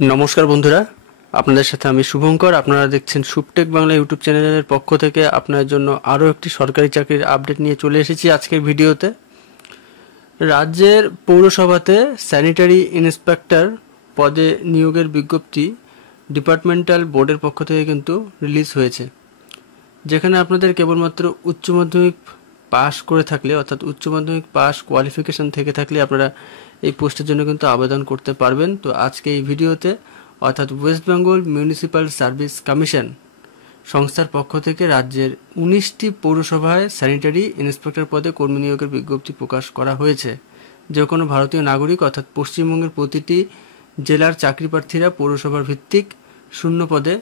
নমস্কার বন্ধুরা, আপনাদের সাথে আমি শুভঙ্কর। আপনারা দেখছেন শুভটেক বাংলা ইউটিউব চ্যানেলের পক্ষ থেকে আপনাদের জন্য আরও একটি সরকারি চাকরির আপডেট নিয়ে চলে এসেছি আজকের ভিডিওতে। রাজ্যের পৌরসভাতে স্যানিটারি ইন্সপেক্টর পদে নিয়োগের বিজ্ঞপ্তি ডিপার্টমেন্টাল বোর্ডের পক্ষ থেকে কিন্তু রিলিজ হয়েছে, যেখানে আপনাদের কেবলমাত্র উচ্চ মাধ্যমিক পাস করে থাকলে, অর্থাৎ উচ্চ মাধ্যমিক পাস কোয়ালিফিকেশন থেকে থাকলে আপনারা এই পোস্টের জন্য কিন্তু আবেদন করতে পারবেন। তো আজকে এই ভিডিওতে অর্থাৎ West Bengal municipal service commission সংস্থার পক্ষ থেকে রাজ্যের 19টি পৌরসভায় স্যানিটারি ইন্সপেক্টর পদে কর্মী নিয়োগের বিজ্ঞপ্তি প্রকাশ করা হয়েছে। যে কোনো ভারতীয় নাগরিক অর্থাৎ পশ্চিমবঙ্গের প্রতিটি জেলার চাকরি প্রার্থীরা পৌরসভার ভিত্তিক শূন্য পদে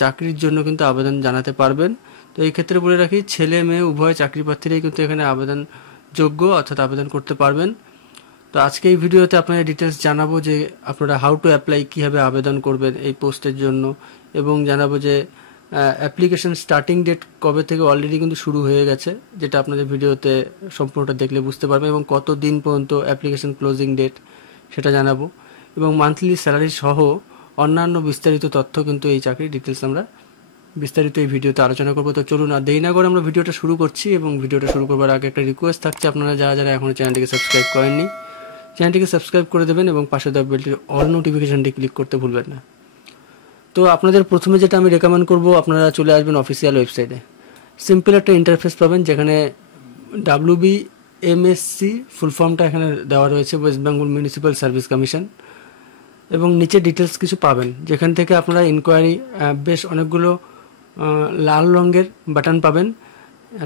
চাকরির জন্য কিন্তু আবেদন জানাতে পারবেন। তো এই ক্ষেত্রে বলে রাখি, ছেলে মেয়ে উভয় চাকরি প্রার্থীরাই কিন্তু এখানে আবেদন যোগ্য, অর্থাৎ আবেদন করতে পারবেন। তো আজকে এই ভিডিওতে আপনাদের ডিটেলস জানাবো যে আপনারা হাউ টু অ্যাপ্লাই, কীভাবে আবেদন করবেন এই পোস্টের জন্য, এবং জানাবো যে অ্যাপ্লিকেশন স্টার্টিং ডেট কবে থেকে অলরেডি কিন্তু শুরু হয়ে গেছে, যেটা আপনাদের ভিডিওতে সম্পূর্ণটা দেখলে বুঝতে পারবেন, এবং কত দিন পর্যন্ত অ্যাপ্লিকেশন ক্লোজিং ডেট সেটা জানাবো, এবং মান্থলি স্যালারি সহ অন্যান্য বিস্তারিত তথ্য কিন্তু এই চাকরির ডিটেলস আমরা বিস্তারিত এই ভিডিওতে আলোচনা করবো। তো চলুন আর দেরি না করে আমরা ভিডিওটা শুরু করছি। এবং ভিডিওটা শুরু করবার আগে একটা রিকোয়েস্ট থাকছে, আপনারা যারা যারা এখনও চ্যানেলটিকে সাবস্ক্রাইব করেননি চ্যানেলটিকে সাবস্ক্রাইব করে দেবেন এবং পাশে দেওয়া বেলটির অল নোটিফিকেশনটি ক্লিক করতে ভুলবেন না। তো আপনাদের প্রথমে যেটা আমি রেকমেন্ড করব, আপনারা চলে আসবেন অফিসিয়াল ওয়েবসাইটে। সিম্পল একটা ইন্টারফেস পাবেন, যেখানে WBMSC ফুল ফর্মটা এখানে দেওয়া রয়েছে, West Bengal municipal service commission, এবং নিচে ডিটেলস কিছু পাবেন, যেখান থেকে আপনারা ইনকোয়ারি বেশ অনেকগুলো লাল রঙের বাটন পাবেন,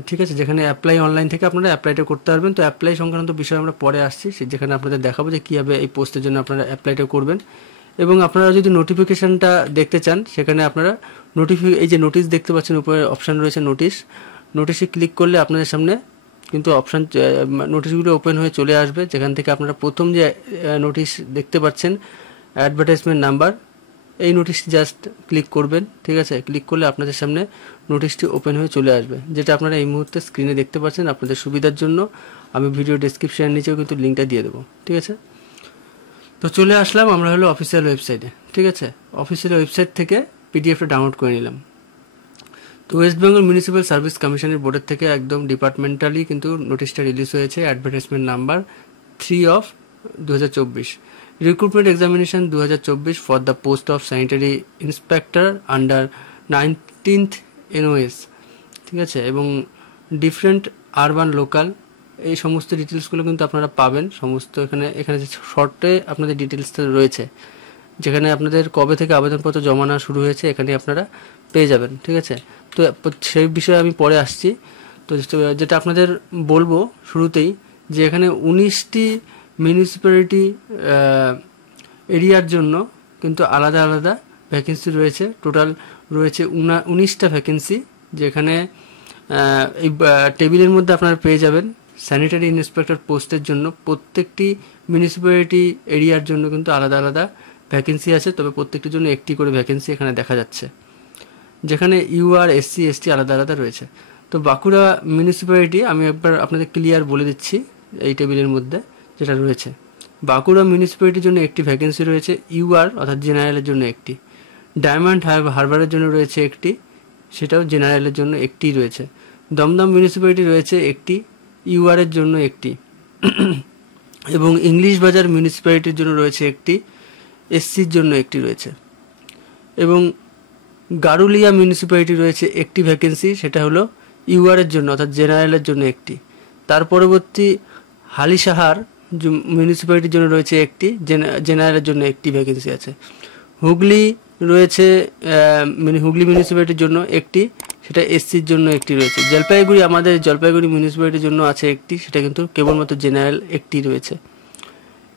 ঠিক আছে, যেখানে অ্যাপ্লাই অনলাইন থেকে আপনারা অ্যাপ্লাইটা করতে পারবেন। তো অ্যাপ্লাই সংক্রান্ত বিষয় আমরা পরে আসছি, যেখানে আপনাদের দেখাবো যে কীভাবে এই পোস্টের জন্য আপনারা অ্যাপ্লাইটা করবেন। এবং আপনারা যদি নোটিফিকেশানটা দেখতে চান, সেখানে আপনারা এই যে নোটিশ দেখতে পাচ্ছেন, উপরে অপশান রয়েছে নোটিশে ক্লিক করলে আপনাদের সামনে কিন্তু নোটিশগুলো ওপেন হয়ে চলে আসবে, যেখান থেকে আপনারা প্রথম যে নোটিশ দেখতে পাচ্ছেন অ্যাডভার্টাইজমেন্ট নাম্বার, এই নোটিশটি জাস্ট ক্লিক করবেন, ঠিক আছে। ক্লিক করলে আপনাদের সামনে নোটিশটি ওপেন হয়ে চলে আসবে, যেটা আপনারা এই মুহূর্তে স্ক্রিনে দেখতে পাচ্ছেন। আপনাদের সুবিধার জন্য আমি ভিডিও ডেসক্রিপশনের নিচেও কিন্তু লিঙ্কটা দিয়ে দেবো, ঠিক আছে। তো চলে আসলাম আমরা হলো অফিসিয়াল ওয়েবসাইটে, ঠিক আছে। অফিসিয়াল ওয়েবসাইট থেকে পিডিএফটা ডাউনলোড করে নিলাম। তো ওয়েস্ট বেঙ্গল মিউনিসিপ্যাল সার্ভিস কমিশনের বোর্ডের থেকে একদম ডিপার্টমেন্টালি কিন্তু নোটিশটা রিলিজ হয়েছে, advertisement number 3/2024, recruitment examination 2024 for the post of sanitary inspector under 19th NOS, ঠিক আছে। এবং ডিফারেন্ট আরবান লোকাল, এই সমস্ত ডিটেলসগুলো কিন্তু আপনারা পাবেন সমস্ত এখানে যে শর্টে আপনাদের ডিটেলসটা রয়েছে, যেখানে আপনাদের কবে থেকে আবেদনপত্র জমা নেওয়া শুরু হয়েছে এখানে আপনারা পেয়ে যাবেন, ঠিক আছে। তো সেই বিষয়ে আমি পরে আসছি। তো যেটা আপনাদের বলবো শুরুতেই, যে এখানে 19টি মিউনিসিপ্যালিটি এরিয়ার জন্য কিন্তু আলাদা আলাদা ভ্যাকেন্সি রয়েছে। টোটাল রয়েছে 19টা ভ্যাকেন্সি, যেখানে এই টেবিলের মধ্যে আপনারা পেয়ে যাবেন স্যানিটারি ইন্সপেক্টর পোস্টের জন্য প্রত্যেকটি মিউনিসিপ্যালিটি এরিয়ার জন্য কিন্তু আলাদা আলাদা ভ্যাকেন্সি আছে, তবে প্রত্যেকটির জন্য একটি করে ভ্যাকেন্সি এখানে দেখা যাচ্ছে, যেখানে UR SC ST আলাদা আলাদা রয়েছে। তো বাঁকুড়া মিউনিসিপ্যালিটি আমি একবার আপনাদের ক্লিয়ার বলে দিচ্ছি এই টেবিলের মধ্যে যেটা রয়েছে। বাঁকুড়া মিউনিসিপ্যালিটির জন্য একটি ভ্যাকেন্সি রয়েছে, UR অর্থাৎ জেনারেলের জন্য একটি। ডায়মন্ড হারবারের জন্য রয়েছে একটি, সেটাও জেনারেলের জন্য একটি রয়েছে। দমদম মিউনিসিপ্যালিটি রয়েছে একটি, UR এর জন্য একটি। এবং ইংলিশ বাজার মিউনিসিপ্যালিটির জন্য রয়েছে একটি, SCর জন্য একটি রয়েছে। এবং গারুলিয়া মিউনিসিপ্যালিটি রয়েছে একটি ভ্যাকেন্সি, সেটা হলো UR এর জন্য অর্থাৎ জেনারেলের জন্য একটি। তার পরবর্তী হালিশাহার মিউনিসিপ্যালিটির জন্য রয়েছে একটি, জেনারেলের জন্য একটি ভ্যাকেন্সি আছে। হুগলি রয়েছে হুগলি মিউনিসিপ্যালিটির জন্য একটি, সেটা SCর জন্য একটি রয়েছে। জলপাইগুড়ি, আমাদের জলপাইগুড়ি মিউনিসিপ্যালিটির জন্য আছে একটি, সেটা কিন্তু কেবলমাত্র জেনারেল একটি রয়েছে।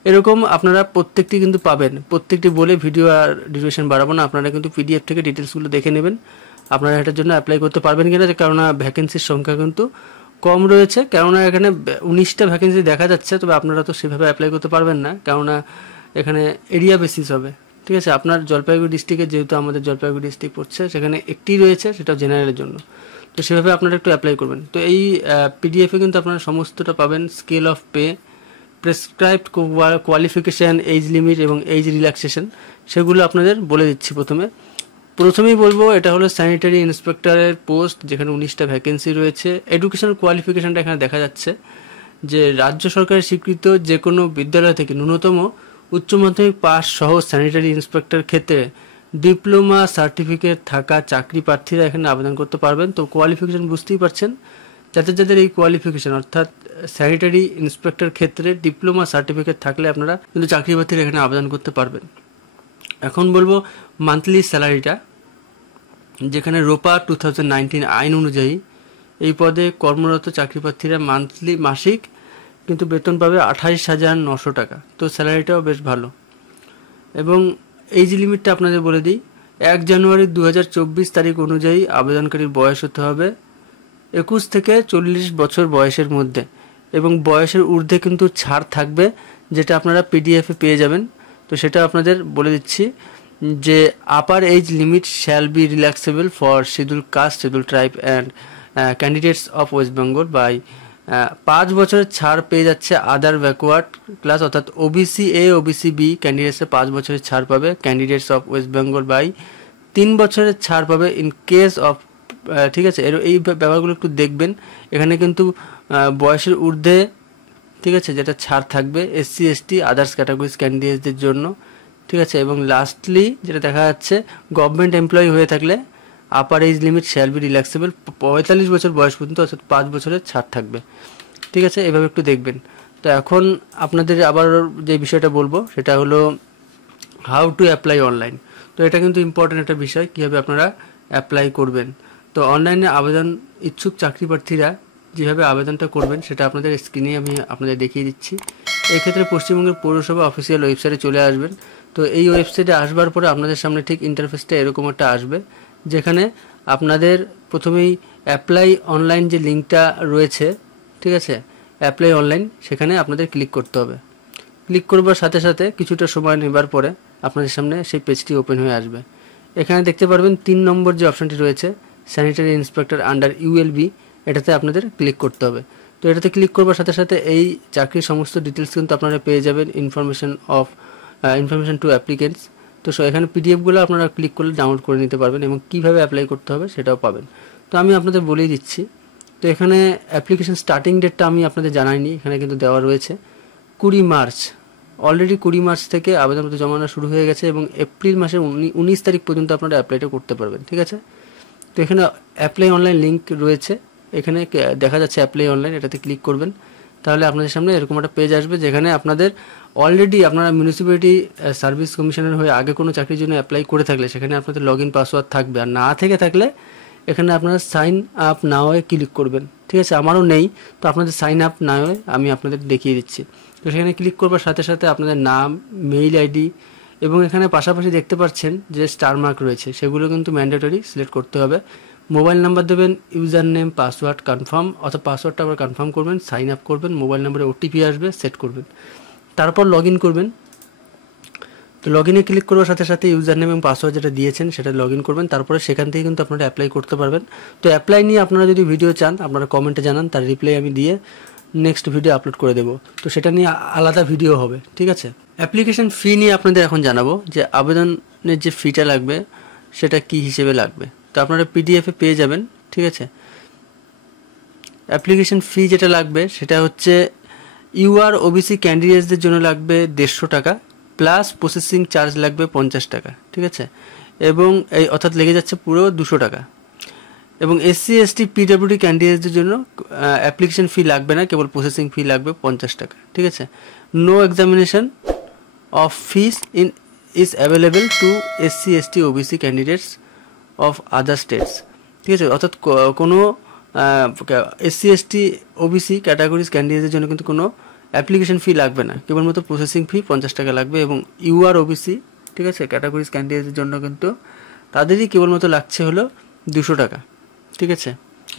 এরকম আপনারা প্রত্যেকটি কিন্তু পাবেন। প্রত্যেকটি বলে ভিডিও আর ডিউরেশন বাড়াবো না, আপনারা কিন্তু PDF থেকে ডিটেলসগুলো দেখে নেবেন, আপনারা এটার জন্য অ্যাপ্লাই করতে পারবেন কিনা, কেননা ভ্যাকেন্সির সংখ্যা কিন্তু কম রয়েছে। কেননা এখানে 19টা ভ্যাকেন্সি দেখা যাচ্ছে, তবে আপনারা তো সেভাবে অ্যাপ্লাই করতে পারবেন না, কেননা এখানে এরিয়া বেসিস হবে, ঠিক আছে। আপনার জলপাইগুড়ি ডিস্ট্রিক্টে, যেহেতু আমাদের জলপাইগুড়ি ডিস্ট্রিক্ট পড়ছে, সেখানে একটি রয়েছে, সেটাও জেনারেলের জন্য, তো সেভাবে আপনারা একটু অ্যাপ্লাই করবেন। তো এই PDF-এ কিন্তু আপনারা সমস্তটা পাবেন, scale of pay, prescribed qualification, age limit এবং এজ রিল্যাক্সেশন সেগুলো আপনাদের বলে দিচ্ছি। প্রথমেই বলবো এটা হলো স্যানিটারি ইন্সপেক্টরের পোস্ট, যেখানে 19টা ভ্যাকেন্সি রয়েছে। এডুকেশনাল কোয়ালিফিকেশানটা এখানে দেখা যাচ্ছে যে রাজ্য সরকারের স্বীকৃত যে কোনো বিদ্যালয় থেকে ন্যূনতম উচ্চ মাধ্যমিক পাস সহ স্যানিটারি ইন্সপেক্টর ক্ষেত্রে ডিপ্লোমা সার্টিফিকেট থাকা চাকরি প্রার্থীরা এখানে আবেদন করতে পারবেন। তো কোয়ালিফিকেশান বুঝতেই পারছেন, যাদের এই কোয়ালিফিকেশান অর্থাৎ স্যানিটারি ইন্সপেক্টর ক্ষেত্রে ডিপ্লোমা সার্টিফিকেট থাকলে আপনারা কিন্তু চাকরি প্রার্থীরা এখানে আবেদন করতে পারবেন। এখন বলবো মান্থলি স্যালারিটা, যেখানে রোপা 2019 আইন অনুযায়ী এই পদে কর্মরত চাকরি প্রার্থীরা মাসিক কিন্তু বেতন পাবে 28,900 টাকা। তো স্যালারিটাও বেশ ভালো। এবং এজ লিমিটটা আপনাদের বলে দিই, 1 জানুয়ারি 2024 তারিখ অনুযায়ী আবেদনকারীর বয়স হতে হবে 21 থেকে 40 বছর বয়সের মধ্যে, এবং বয়সের ঊর্ধ্বে কিন্তু ছাড় থাকবে, যেটা আপনারা পিডিএফে পেয়ে যাবেন। তো সেটা আপনাদের বলে দিচ্ছি যে upper age limit shall be relaxable for schedule caste, schedule tribe and candidates of West Bengal by 5 বছরের ছাড় পেয়ে যাচ্ছে আদার ব্যাকওয়ার্ড ক্লাস, অর্থাৎ ওবিসি এ, ওবিসি বি ক্যান্ডিডেটসে 5 বছরের ছাড় পাবে, candidates of West Bengal by 3 বছরের ছাড় পাবে ইন কেস অফ, ঠিক আছে। এই ব্যাপারগুলো একটু দেখবেন, এখানে কিন্তু বয়সের ঊর্ধ্বে, ঠিক আছে, যেটা ছাড় থাকবে এসসি এসটি আদার্স ক্যাটাগরিজ ক্যান্ডিডেটসদের জন্য, ঠিক আছে। এবং লাস্টলি যেটা দেখা যাচ্ছে, গভর্নমেন্ট এমপ্লয়ি হয়ে থাকলে upper age limit shall be relaxable 45 বছর বয়স পর্যন্ত, অর্থাৎ 5 বছরের ছাড় থাকবে, ঠিক আছে। এভাবে একটু দেখবেন। তো এখন আপনাদের আবার যে বিষয়টা বলবো সেটা হলো হাউ টু অ্যাপ্লাই অনলাইন। তো এটা কিন্তু ইম্পর্টেন্ট একটা বিষয়, কীভাবে আপনারা অ্যাপ্লাই করবেন। তো অনলাইনে আবেদন ইচ্ছুক চাকরি প্রার্থীরা যেভাবে আবেদনটা করবেন সেটা আপনাদের স্ক্রিনে আমি আপনাদের দেখিয়ে দিচ্ছি। এই ক্ষেত্রে পশ্চিমবঙ্গের পৌরসভা অফিসিয়াল ওয়েবসাইটে চলে আসবেন। তো এই ওয়েবসাইটে আসবার পরে আপনাদের সামনে ঠিক ইন্টারফেসটা এরকম একটা আসবে, যেখানে আপনাদের প্রথমেই অ্যাপ্লাই অনলাইন যে লিঙ্কটা রয়েছে, ঠিক আছে, অ্যাপ্লাই অনলাইন, সেখানে আপনাদের ক্লিক করতে হবে। ক্লিক করবার সাথে সাথে কিছুটা সময় নেবার পরে আপনাদের সামনে সেই পেজটি ওপেন হয়ে আসবে। এখানে দেখতে পারবেন 3 নম্বর যে অপশানটি রয়েছে স্যানিটারি ইন্সপেক্টর আন্ডার ইউএলবি, এটাতে আপনাদের ক্লিক করতে হবে। তো এটাতে ক্লিক করবার সাথে সাথে এই চাকরির সমস্ত ডিটেলস কিন্তু আপনারা পেয়ে যাবেন, ইনফরমেশন টু অ্যাপ্লিকেন্টস। তো এখানে পিডিএফগুলো আপনারা ক্লিক করলে ডাউনলোড করে নিতে পারবেন, এবং কীভাবে অ্যাপ্লাই করতে হবে সেটাও পাবেন। তো আমি আপনাদের বলেই দিচ্ছি। তো এখানে অ্যাপ্লিকেশন স্টার্টিং ডেটটা আমি আপনাদের জানাইনি, এখানে কিন্তু দেওয়া রয়েছে 20 মার্চ। অলরেডি 20 মার্চ থেকে আবেদনপত্র জমানো শুরু হয়ে গেছে, এবং এপ্রিল মাসের 19 তারিখ পর্যন্ত আপনারা অ্যাপ্লাইটা করতে পারবেন, ঠিক আছে। তো এখানে অ্যাপ্লাই অনলাইন লিঙ্ক রয়েছে, এখানে দেখা যাচ্ছে অ্যাপ্লাই অনলাইন, এটাতে ক্লিক করবেন। তাহলে আপনাদের সামনে এরকম একটা পেজ আসবে, যেখানে আপনাদের অলরেডি আপনারা মিউনিসিপ্যালিটি সার্ভিস কমিশনের হয়ে আগে কোনো চাকরির জন্য অ্যাপ্লাই করে থাকলে সেখানে আপনাদের লগ ইন পাসওয়ার্ড থাকবে, আর না থেকে থাকলে এখানে আপনারা সাইন আপ নাওয়ে ক্লিক করবেন, ঠিক আছে। আমারও নেই, তো আপনাদের সাইন আপ নাওয়ে আমি আপনাদের দেখিয়ে দিচ্ছি। তো সেখানে ক্লিক করবার সাথে সাথে আপনাদের নাম, মেইল আইডি, এবং এখানে পাশাপাশি দেখতে পাচ্ছেন যে স্টার মার্ক রয়েছে, সেগুলো কিন্তু ম্যান্ডেটরি সিলেক্ট করতে হবে। মোবাইল নাম্বার দেবেন, ইউজার নেম, পাসওয়ার্ড কনফার্ম, অর্থাৎ পাসওয়ার্ডটা আবার কনফার্ম করবেন, সাইন আপ করবেন, মোবাইল নাম্বারে ওটিপি আসবে, সেট করবেন, তারপর লগ ইন করবেন। তো লগ ইনে ক্লিক করার সাথে সাথে ইউজার নেম এবং পাসওয়ার্ড যেটা দিয়েছেন সেটা লগ ইন করবেন, তারপরে সেখান থেকে কিন্তু আপনারা অ্যাপ্লাই করতে পারবেন। তো অ্যাপ্লাই নিয়ে আপনারা যদি ভিডিও চান আপনারা কমেন্টে জানান, তার রিপ্লাই আমি দিয়ে নেক্সট ভিডিও আপলোড করে দেবো। তো সেটা নিয়ে আলাদা ভিডিও হবে, ঠিক আছে। অ্যাপ্লিকেশন ফি নিয়ে আপনাদের এখন জানাবো যে আবেদনের যে ফিটা লাগবে সেটা কি হিসেবে লাগবে। তো আপনারা পিডিএফে পেয়ে যাবেন, ঠিক আছে। অ্যাপ্লিকেশন ফি যেটা লাগবে সেটা হচ্ছে ইউআর ওবিসি ক্যান্ডিডেটসদের জন্য লাগবে 150 টাকা, প্লাস প্রসেসিং চার্জ লাগবে 50 টাকা, ঠিক আছে। এবং এই অর্থাৎ লেগে যাচ্ছে পুরো 200 টাকা। এবং এসসি এসটি পিডব্লিউডি ক্যান্ডিডেটসদের জন্য অ্যাপ্লিকেশন ফি লাগবে না, কেবল প্রসেসিং ফি লাগবে 50 টাকা, ঠিক আছে। No examination of fees is available to SC ST OBC candidates of other states, ঠিক আছে। অর্থাৎ কোনো এসসি এসটি ওবিসি ক্যাটাগরিজ ক্যান্ডিডেটদের জন্য কিন্তু কোনো অ্যাপ্লিকেশন ফি লাগবে না, কেবলমাত্র প্রসেসিং ফি 50 টাকা লাগবে। এবং ইউআর ওবিসি, ঠিক আছে, ক্যাটাগরিজ ক্যান্ডিডেটদের জন্য কিন্তু তাদেরই কেবলমাত্র লাগছে হলো 200 টাকা, ঠিক আছে।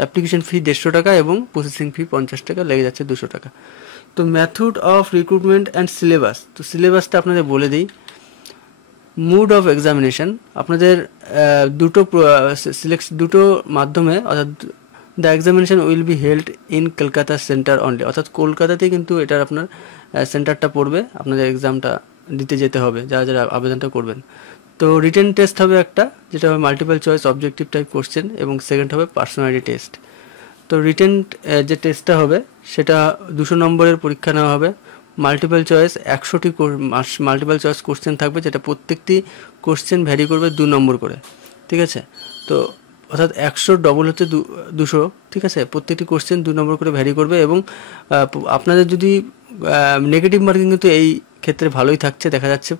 অ্যাপ্লিকেশন ফি 150 টাকা এবং প্রসেসিং ফি 50 টাকা, লেগে যাচ্ছে 200 টাকা। তো method of recruitment and syllabus, তো সিলেবাসটা আপনাদের বলে দিই। মুড অফ এক্সামিনেশন, আপনাদের দুটো মাধ্যমে, অর্থাৎ the examination will be held in Kolkata centre only, অর্থাৎ কলকাতাতেই কিন্তু এটার আপনার সেন্টারটা পড়বে, আপনাদের এক্সামটা দিতে যেতে হবে যারা যারা আবেদনটা করবেন। তো রিটেন টেস্ট হবে একটা, যেটা হবে multiple choice objective type question, এবং সেকেন্ড হবে পার্সোনালিটি টেস্ট। তো রিটেন যে টেস্টটা হবে সেটা 200 নম্বরের পরীক্ষা নেওয়া হবে। মাল্টিপল চয়েস 100টি মাল্টিপল চয়েস কোশ্চেন থাকবে, যেটা প্রত্যেকটি কোশ্চেন ভ্যারি করবে 2 নম্বর করে, ঠিক আছে। তো অর্থাৎ 100 ডবল হচ্ছে 200, ঠিক আছে। প্রত্যেকটি কোশ্চেন 2 নম্বর করে ভ্যারি করবে, এবং আপনাদের যদি নেগেটিভ মার্কিং কিন্তু এই ক্ষেত্রে ভালোই থাকছে, দেখা যাচ্ছে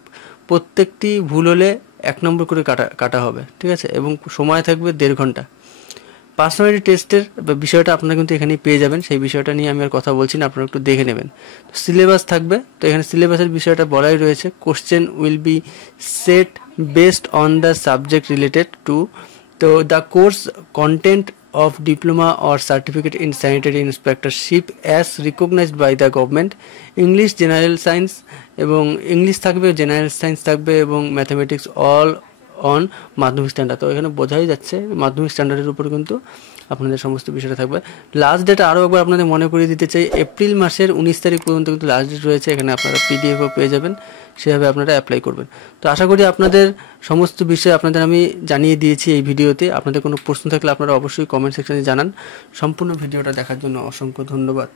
প্রত্যেকটি ভুল হলে 1 নম্বর করে কাটা হবে, ঠিক আছে, এবং সময় থাকবে 1.5 ঘন্টা। পার্সোনালিটি টেস্টের বিষয়টা আপনারা কিন্তু এখানেই পেয়ে যাবেন, সেই বিষয়টা নিয়ে আমি আর কথা বলছি না, আপনারা একটু দেখে নেবেন। তো সিলেবাস থাকবে, তো এখানে সিলেবাসের বিষয়টা বলাই রয়েছে। Question will be set based on the subject related to, তো the course content of diploma or certificate in sanitary inspectorship as recognized by the government, English general science এবং ইংলিশ থাকবে, জেনারেল সায়েন্স থাকবে, এবং mathematics all on মাধ্যমিক standard. তো এখানে বোঝাই যাচ্ছে মাধ্যমিক স্ট্যান্ডার্ডের উপর কিন্তু আপনাদের সমস্ত বিষয়টা থাকবে। লাস্ট ডেট আরও একবার আপনাদের মনে করিয়ে দিতে চাই, এপ্রিল মাসের 19 তারিখ পর্যন্ত কিন্তু লাস্ট ডেট রয়েছে। এখানে আপনারা পিডিএফও পেয়ে যাবেন, সেভাবে আপনারা অ্যাপ্লাই করবেন। তো আশা করি আপনাদের সমস্ত বিষয় আপনাদের আমি জানিয়ে দিয়েছি এই ভিডিওতে। আপনাদের কোনো প্রশ্ন থাকলে আপনারা অবশ্যই কমেন্ট সেকশনে জানান। সম্পূর্ণ ভিডিওটা দেখার জন্য অসংখ্য ধন্যবাদ।